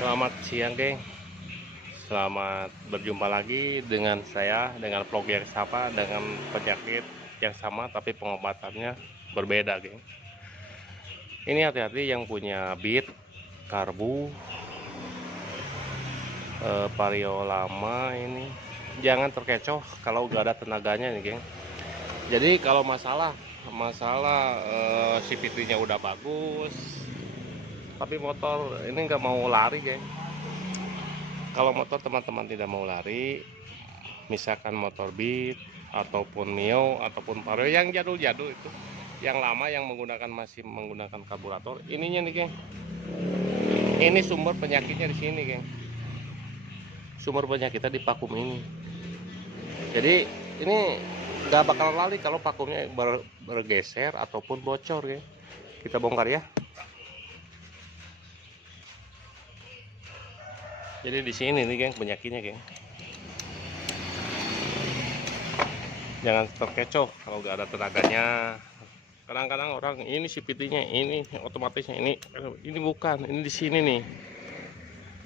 Selamat siang, geng. Selamat berjumpa lagi dengan saya, dengan vlog yang sama, dengan penyakit yang sama, tapi pengobatannya berbeda, geng. Ini hati-hati yang punya bit, karbu, vario lama ini. Jangan terkecoh kalau gak ada tenaganya nih, geng. Jadi kalau masalah CVT-nya udah bagus, tapi motor ini nggak mau lari, geng. Kalau motor teman-teman tidak mau lari, misalkan motor Beat ataupun Mio ataupun Vario yang jadul-jadul itu, yang lama yang masih menggunakan karburator, ininya nih, geng. Ini sumber penyakitnya di sini, geng. Sumber penyakitnya di vakum ini. Jadi ini nggak bakal lari kalau vakumnya bergeser ataupun bocor, geng. Kita bongkar ya. Jadi di sini nih, geng, penyakitnya, geng. Jangan terkecoh kalau nggak ada tenaganya. Kadang-kadang orang ini CVT-nya, ini otomatisnya, ini bukan, ini di sini nih.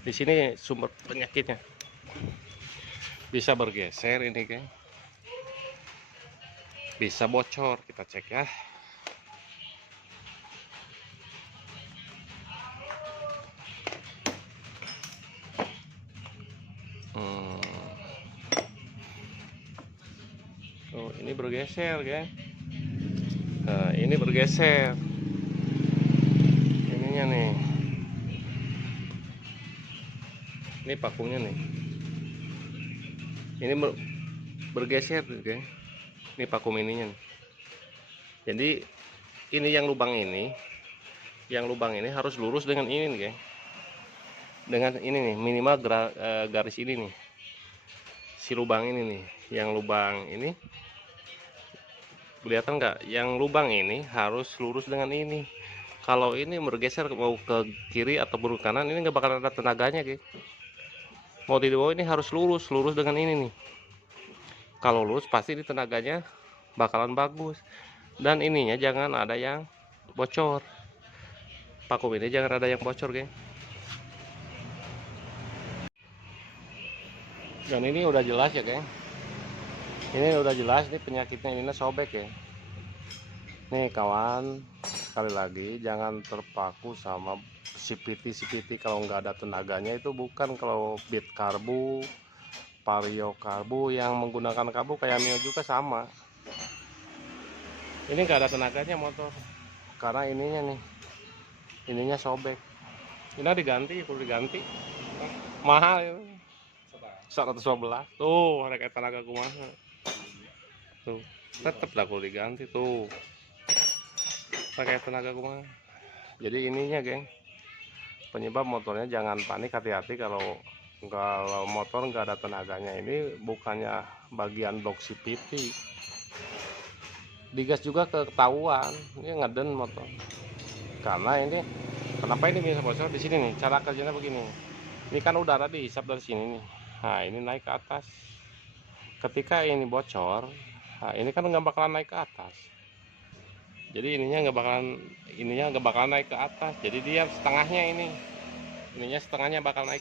Di sini sumber penyakitnya. Bisa bergeser ini, geng. Bisa bocor, kita cek ya. Oh, ini bergeser, geng. Nah, ini bergeser. Ininya nih. Ini vakumnya nih. Ini bergeser, geng. Ini vakum ininya nih. Jadi ini yang lubang ini harus lurus dengan ini nih, geng. Dengan ini nih, minimal garis ini nih. Si lubang ini nih, yang lubang ini kelihatan nggak? Yang lubang ini harus lurus dengan ini. Kalau ini bergeser mau ke kiri atau ke kanan, ini nggak bakal ada tenaganya, geng. Mau di bawah ini harus lurus dengan ini nih. Kalau lurus pasti ini tenaganya bakalan bagus. Dan ininya jangan ada yang bocor. Vakum ini jangan ada yang bocor, geng. Dan ini udah jelas ya, geng. Ini udah jelas, ini penyakitnya ini sobek ya. Nih kawan, sekali lagi jangan terpaku sama CVT kalau nggak ada tenaganya. Itu bukan kalau Beat karbu, Vario karbu yang menggunakan karbu kayak Mio juga sama. Ini nggak ada tenaganya motor, karena ininya sobek. Ini diganti, perlu diganti, mahal ya. 111 tuh, harga tenaga kumaha tuh, tetep lah kalau diganti tuh pakai tenaga kumaha. Jadi ininya, geng, penyebab motornya jangan panik, hati-hati kalau motor nggak ada tenaganya. Ini bukannya bagian blok CVT, digas juga ketahuan ini ngeden motor. Karena ini kenapa ini bisa bocor di sini nih, cara kerjanya begini. Ini kan udara dihisap dari sini nih, nah ini naik ke atas. Ketika ini bocor, nah ini kan nggak bakalan naik ke atas. Jadi ininya nggak bakalan naik ke atas. Jadi dia setengahnya ininya setengahnya bakal naik.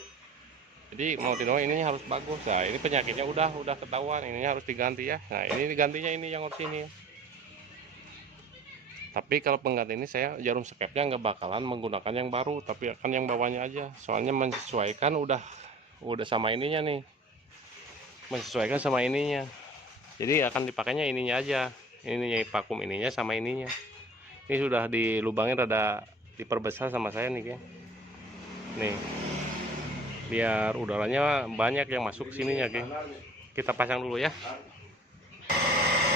Jadi mau tidak mau ininya harus bagus. Nah ini penyakitnya udah ketahuan, ininya harus diganti ya. Nah ini digantinya ini yang harus ini ya. Tapi kalau pengganti ini saya jarum skepnya nggak bakalan menggunakan yang baru, tapi akan yang bawahnya aja. Soalnya menyesuaikan udah sama ininya nih. Menyesuaikan sama ininya. Jadi akan dipakainya ininya aja. Ininya vakum ininya sama ininya. Ini sudah dilubangin rada diperbesar sama saya nih, geng. Nih. Biar udaranya banyak yang masuk sininya, geng. Kita pasang dulu ya.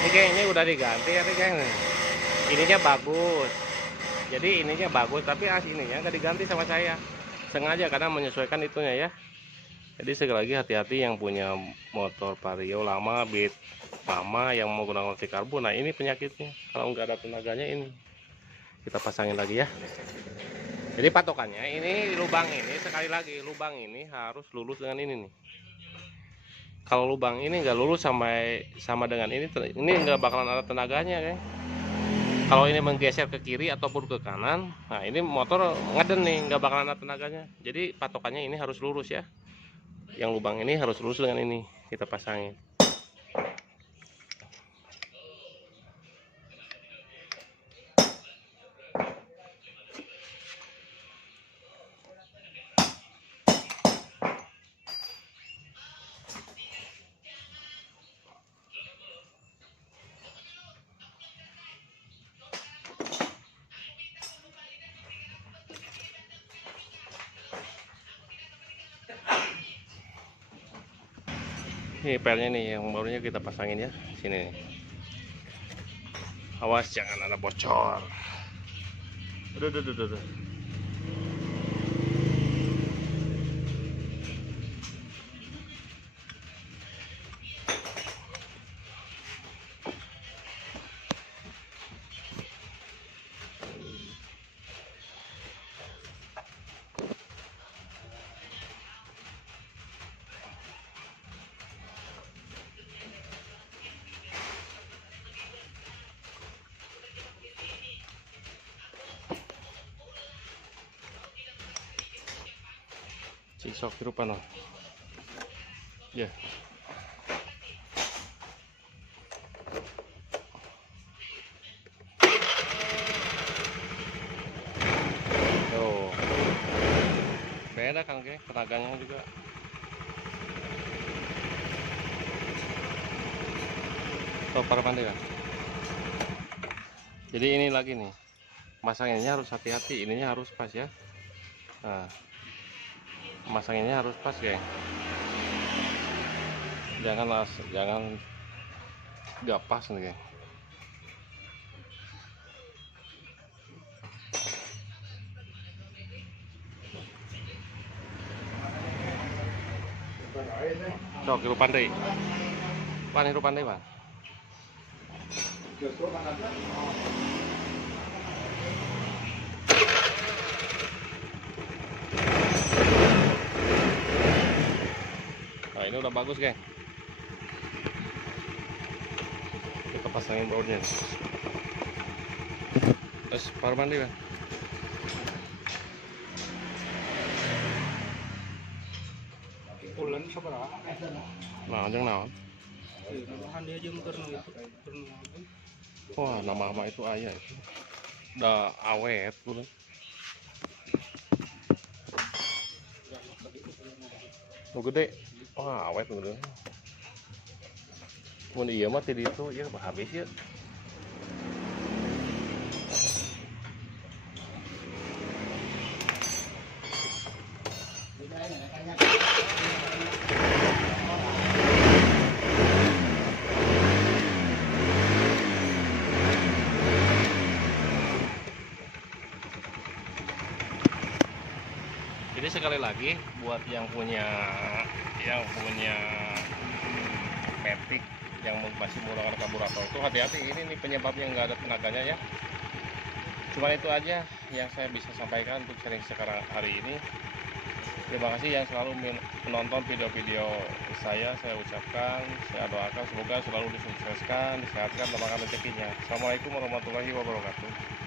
Ini, geng, ini udah diganti ya, geng. Ininya bagus. Jadi ininya bagus, tapi ininya nggak diganti sama saya. Sengaja karena menyesuaikan itunya ya. Jadi sekali lagi hati-hati yang punya motor Vario lama, Beat lama yang menggunakan karbu. Nah ini penyakitnya. Kalau nggak ada tenaganya ini. Kita pasangin lagi ya. Jadi patokannya ini lubang ini, sekali lagi lubang ini harus lurus dengan ini nih. Kalau lubang ini nggak lurus sama dengan ini nggak bakalan ada tenaganya, geng. Kalau ini menggeser ke kiri ataupun ke kanan, nah ini motor ngeden nih, nggak bakalan ada tenaganya. Jadi patokannya ini harus lurus ya. Yang lubang ini harus lurus dengan ini kita pasangin. Ini pelnya nih yang barunya kita pasangin ya, sini nih. Awas jangan ada bocor. Aduh. Sok hirupan oh. Ya. Tuh. Beda kan ke tenaganya juga. Tuh para pandai kan. Jadi ini lagi nih. Masanginnya harus hati-hati, ininya harus pas ya. Nah. Masanginnya harus pas, geng. Jangan nggak pas nih, geng. Sok hirup pandai. Pan hirup pandai, Pan. Nah, ini udah bagus, geng. Kita pasangin bautnya. Terus par mandi, Pan. Ulan sabaraha? Nah, anjing naon? Bahan dia jeung keur nu itu, keur nu Wah, nama itu ayah itu. Udah awet dulu. Nu gede. Wah, awet dulu. Mun ieu mah ti ditu ieu habis ya. Jadi sekali lagi buat yang punya Matic yang masih menggunakan karburator itu hati-hati, ini nih penyebabnya nggak ada tenaganya ya. Cuma itu aja yang saya bisa sampaikan untuk sharing sekarang hari ini. Terima kasih yang selalu menonton video-video saya ucapkan, saya doakan semoga selalu disukseskan, disehatkan, tambahkan rezekinya. Assalamualaikum warahmatullahi wabarakatuh.